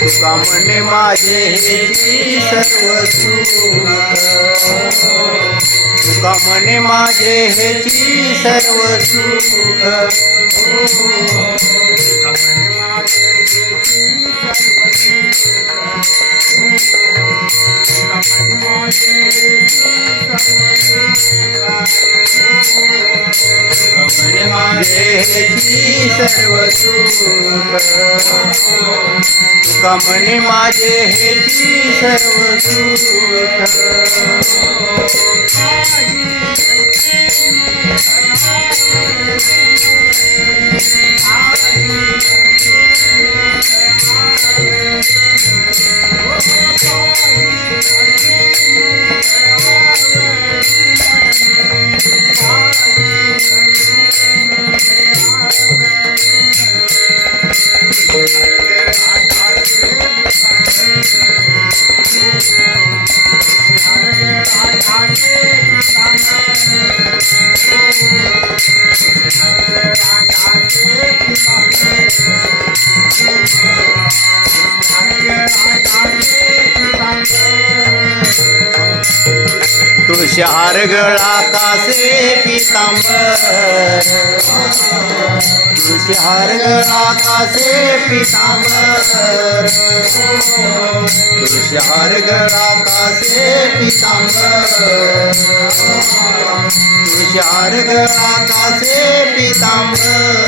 तुका म्हणे माझे हेची सर्व सुख तुका म्हणे माझे हेची सर्व सुख सर्व सुख हो. माझे सर्व सुख माझे तुका म्हणे माझे हेची सर्व सुख चार गळा कासे पितांबर तुळशी गळा कासे पितांबर तुळशी गळा कासे पितांबर तुळशी गळा कासे पितांबर.